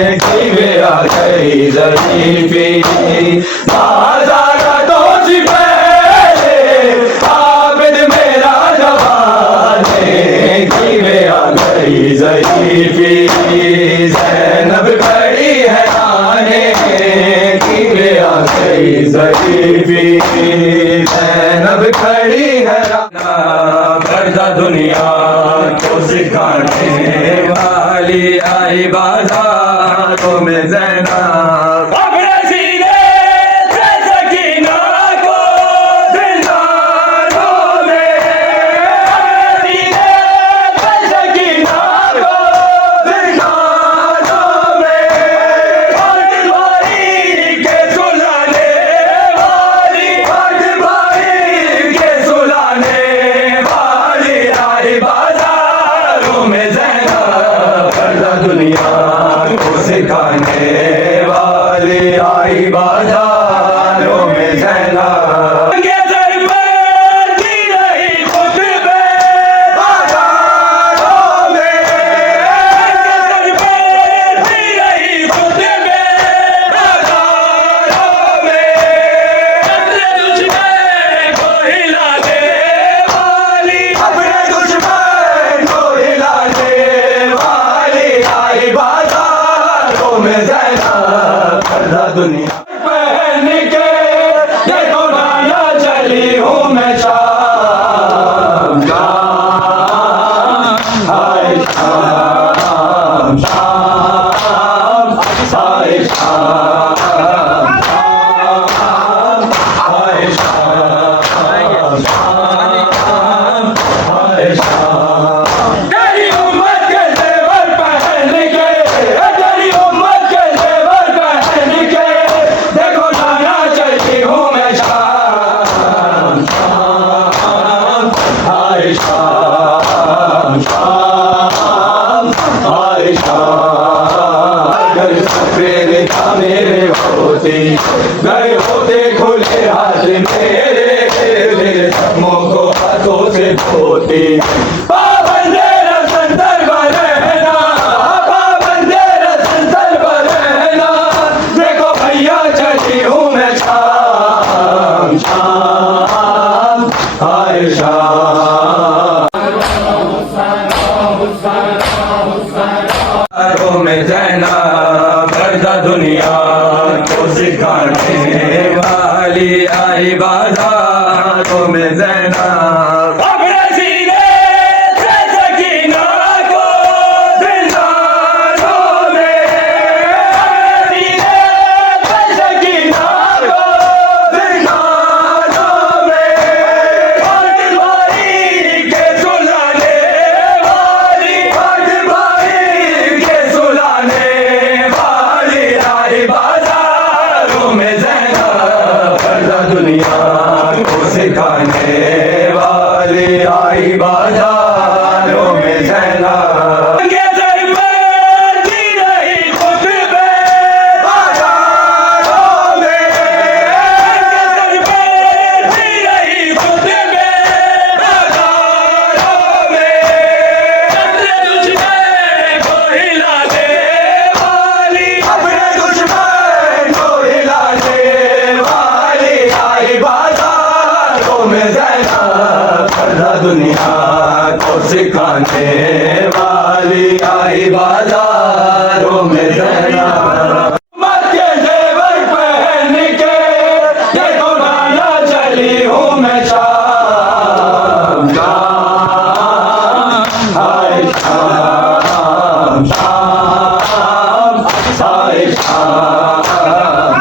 मेरा गई ज़रीफ़ी आज़ादा तो पहले आबिद मेरा जवाने की मेरा गई ज़रीफ़ी ज़ैनब खड़ी है आने की मेरा गई ज़रीफ़ी ज़ैनब खड़ी है पर्दा दुनिया को सिखाने वाली आई बाज़ारों में ज़ैनब अपने सीने से सकीना को ज़िंदारों में अपने सीने से सकीना को ज़िंदारों में पटवारी के सुलाने वाली पटवारी के सुलाने वाली आई बाज़ारों में ज़ैनब पर्दा दुनिया को सिखाने वाली आई बाज़ारों में ज़ैनब के दर पर दी रही खुतबे बाज़ारों में के दर पर दी रही खुतबे बाज़ारों में अपने दुश्मन को हिलाने वाली अपने दुश्मन को हिलाने वाली आई बाज़ारों में ज़ैनब पर्दा दुनिया पहन के देखो गाना चली हूँ मैं शाम शाम हाय शाम शाम हाय शाम शाम हाय शाम शाम हाय शाम तेरी उम्मत के ज़ेवर पहन के तेरी उम्मत के ज़ेवर पहन के देखो गाना चलती हूँ मैं शाम शाम हाय शाम शाम हाय शाम अगर सफेद था मेरे होते गए होते खुले हाथ मेरे जख्मों को हाथों से धोते पाबंदे रसन दर पर रहना पाबंदे रसन दर पर रहना देखो भैया चली हूँ मैं शाम शाम हाय शाम में ज़ैनब पर्दा दुनिया को सिखाने वाली आई बाज़ारों में ज़ैनब अपने सीने से सकीना को ज़िंदारों में अपने सीने से सकीना को ज़िंदारों में पटवारी के सुलाने वाली पटवारी के सुलाने वाली आई बाज़ारों में ज़ैनब पर्दा दुनिया को सिखाने वाली आई बाज़ारों में ज़ैनब के दर पर दी रही खुतबे बाज़ारों में के दर पर दी रही खुतबे बाज़ारों में अपने दुश्मन को हिलाने वाली अपने दुश्मन को हिलाने वाली आई बाज़ारों में ज़ैनब पर्दा दुनिया को सिखाने वाली आई बाज़ारों में ज़ैनब उम्मत के ज़ेवर पहन के देखो गाना चली हूँ मैं शाम शाम हाय शाम शाम हाय शाम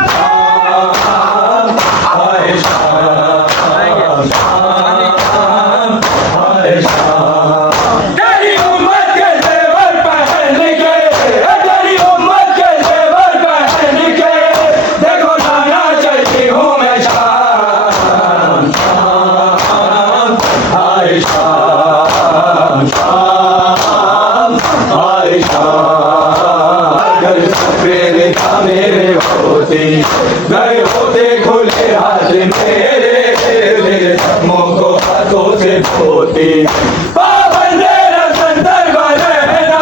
शाम हाय शाम शाम हाय शाम तेरी उम्मत के ज़ेवर पहन के तेरी उम्मत के ज़ेवर पहन के देखो गाना चलती हूँ मैं शाम शाम हाय शाम शाम हाय शाम अगर सफेद था मेरे होते गए होते खुले हाथ मेरे जख्मों को हाथों से धोते पाबंदे रसन दर पर रहना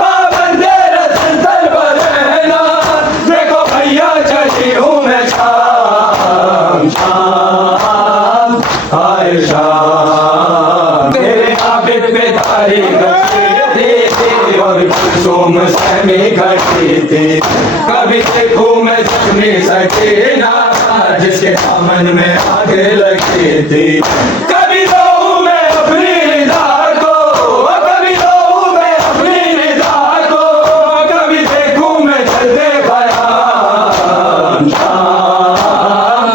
पाबंदे रसन दर पर रहना खड़ी थी। कभी देखूं मैं जख्मी सकीना जिसके दामन में आगे लगी थी। कभी लूं मैं अपनी निदा को, कभी लूं मैं अपनी निदा को, कभी देखूं मैं चलते खयाम शाम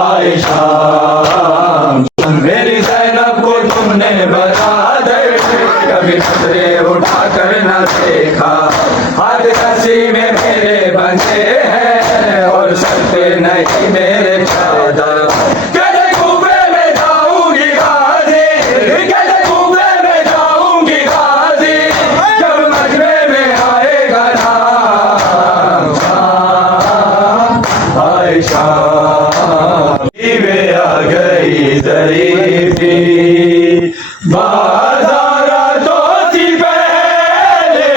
आए शाम। मेरी ज़ैनब को तुमने बरादर कभी नजरे उठा कर न देखा। हाथ रस्सी में मेरे बंधे हैं और सर पे नहीं मेरे चादर। कैसे कुएं में जाऊंगी गाजी, कैसे कुएं में जाऊंगी गाजी, जब मजबे में आएगा नाम आए शाम। वे आ गई ज़रीफ़ी बाज़ारा तो सी पहले,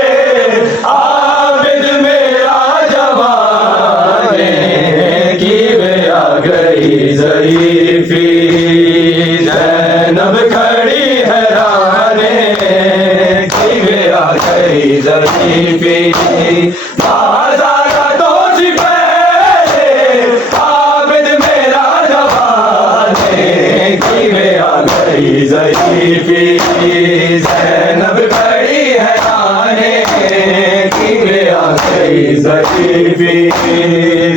आबिद मेरा जवाने की वे आ गई ज़रीफ़ी। ज़ैनब खड़ी हैराने की वे आ गई ज़रीफ़ी। बाज़ारा तो सी पहले, आबिद मेरा जवाने की वे आ गई ज़रीफ़ी। ज़ैनब खड़ी हैराने की वे आ गई ज़रीफ़ी।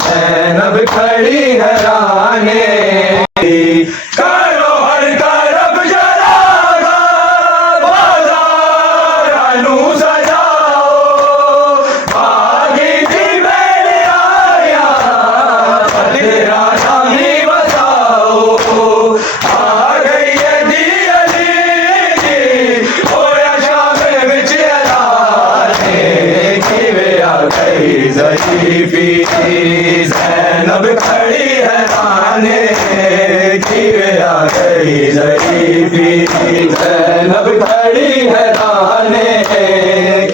ज़ैनब खड़ी हैराने करो हर तरफ जरागा बाज़ार नू सजाओ। भागी थी मेरे आया तेरा नाम ही बसाओ। आ गई है दी अली की होया शाम विच अलाने की वे आ गई ज़रीफ़ी। ज़ैनब खड़ी हैराने की वे आ गई ज़रीफ़ी। ज़ैनब खड़ी हैराने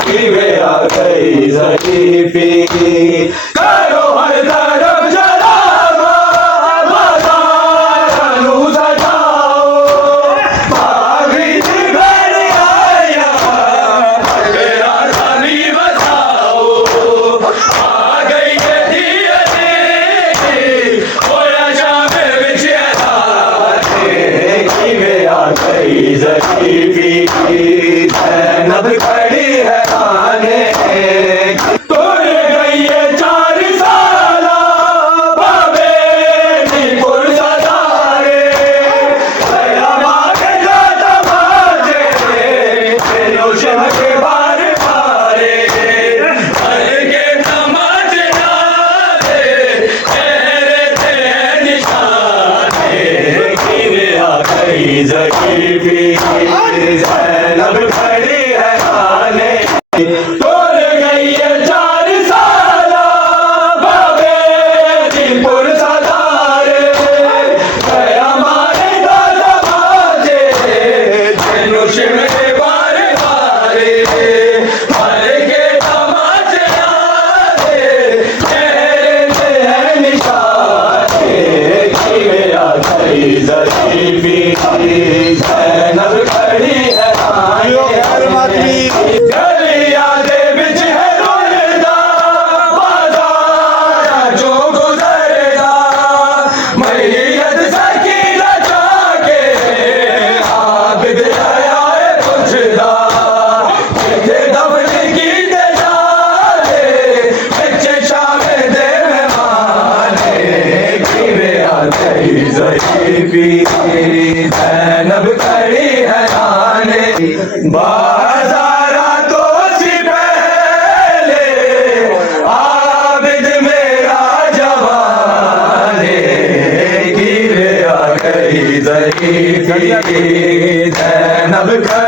की वे आ गई ज़रीफ़ी। करो हर तरफ जलावा बाज़ार नू सजाओ। भागी थी मेरी आया तेरा नानी बसाओ। आ गई है दी अली होया शाम विच अलाने की वे आ गई ज़रीफ़ी। ज़ैनब खड़ी हैराने तोड़ गई है 4 साला बाबे दी पुरसदारे। दया मांगे जाता बाजे तेरो शह के बार मारे। हर के नमाज नारे चेहरे थे निशाने की वे आ गई ज़रीफ़ी। ज़ैनब खड़ी हैराने तोड़ गई है 4 साला बाबे दी पुरसदारे। दया मारे दादा बाजे तेनो शिव के बार मारे। हर के नमाज नारे चेहरे थे निशाने की वे आ गई ज़रीफ़ी। ज़ैनब खड़ी हैराने गलियां दे विच है रुलदा बाज़ार जो गुज़रदा। मैयत सकीना जाके आबिद आया है पुछदा। किथे दफन कीते जाले विच शाम दे मेहमाने की वे आ गई ज़रीफ़ी। ज़ैनब खड़ी हैराने बाज़ारा तो सी पहले, आबिद मेरा जवाने की वे आ गई ज़रीफ़ी। ज़ैनब खड़ी